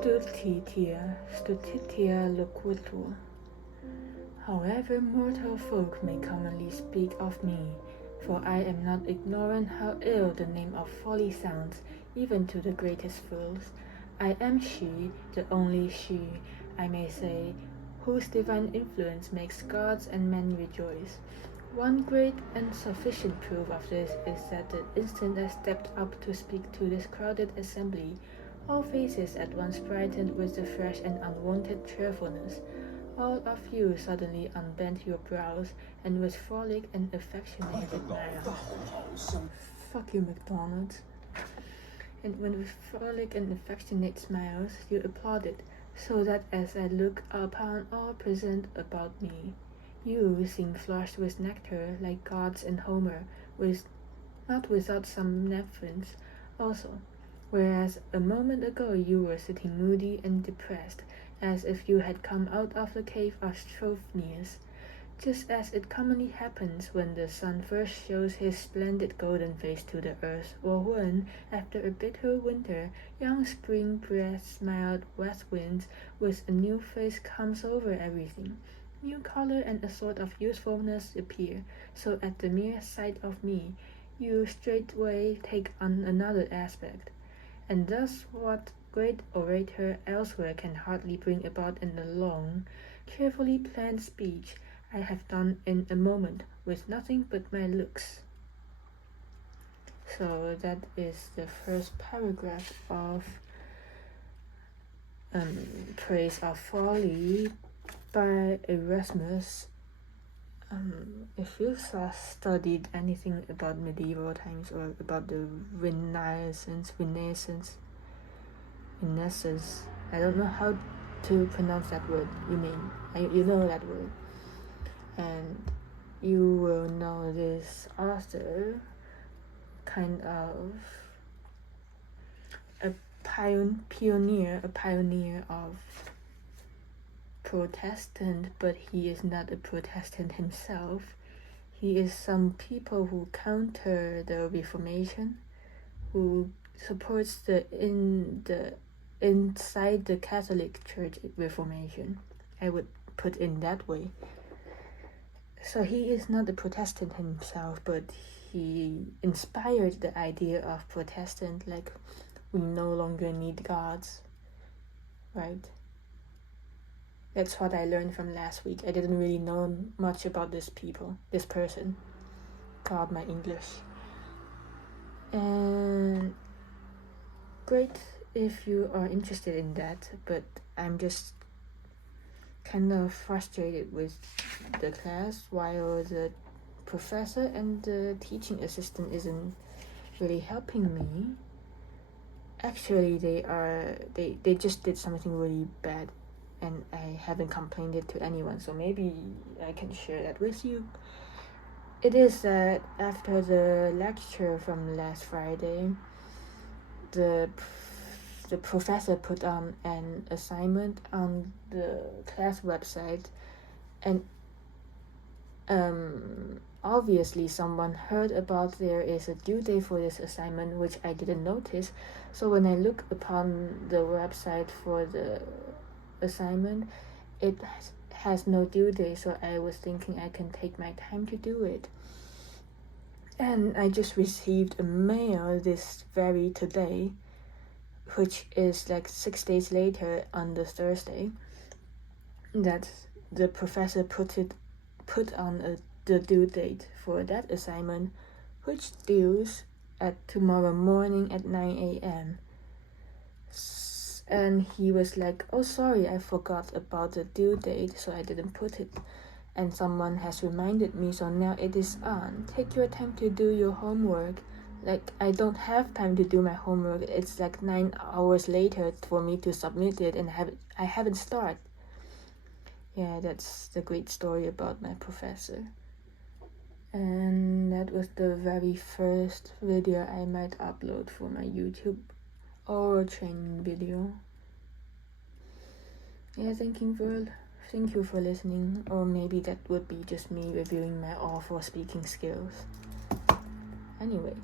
Stutitia loquitur. However mortal folk may commonly speak of me, for I am not ignorant how ill the name of Folly sounds, even to the greatest fools. I am she, the only she, I may say, whose divine influence makes gods and men rejoice. One great and sufficient proof of this is that the instant I stepped up to speak to this crowded assembly, all faces at once brightened with the fresh and unwonted cheerfulness. All of you suddenly unbent your brows, and with frolic and affectionate smiles. Fuck you, McDonald's. And when with frolic and affectionate smiles you applauded, so that as I look upon all present about me, you seem flushed with nectar like gods in Homer, not without some benevolence also, whereas a moment ago you were sitting moody and depressed, as if you had come out of the cave of Trophonius, just as it commonly happens when the sun first shows his splendid golden face to the earth, or when, after a bitter winter, young spring breath-smiled west winds with a new face comes over everything. New color and a sort of usefulness appear, so at the mere sight of me, you straightway take on another aspect. And thus what great orator elsewhere can hardly bring about in a long, carefully planned speech, I have done in a moment, with nothing but my looks. So that is the first paragraph of Praise of Folly by Erasmus. If you studied anything about medieval times or about the Renaissance, I don't know how to pronounce that word. You know that word, and you will know this author, kind of a pioneer of Protestant, but he is not a Protestant himself. He is some people who counter the Reformation, who supports the inside the Catholic Church Reformation. I would put in that way. So he is not a Protestant himself, but he inspired the idea of Protestant, like we no longer need gods, right? That's what I learned from last week. I didn't really know much about this person. God, my English. And great if you are interested in that, but I'm just kind of frustrated with the class, while the professor and the teaching assistant isn't really helping me. Actually, they just did something really bad, and I haven't complained it to anyone, so maybe I can share that with you. It is that after the lecture from last Friday, the professor put on an assignment on the class website, and obviously someone heard about there is a due date for this assignment, which I didn't notice. So when I look upon the website for the assignment, it has no due date, so I was thinking I can take my time to do it. And I just received a mail this very today, which is like 6 days later on the Thursday, that the professor put on the due date for that assignment, which dues at tomorrow morning at 9 a.m. And he was like, oh sorry, I forgot about the due date, so I didn't put it. And someone has reminded me, so now it is on. Take your time to do your homework. Like, I don't have time to do my homework. It's like 9 hours later for me to submit it, and I haven't started. Yeah, that's the great story about my professor. And that was the very first video I might upload for my YouTube or training video. Yeah, thank you for listening, or maybe that would be just me reviewing my awful speaking skills. Anyway.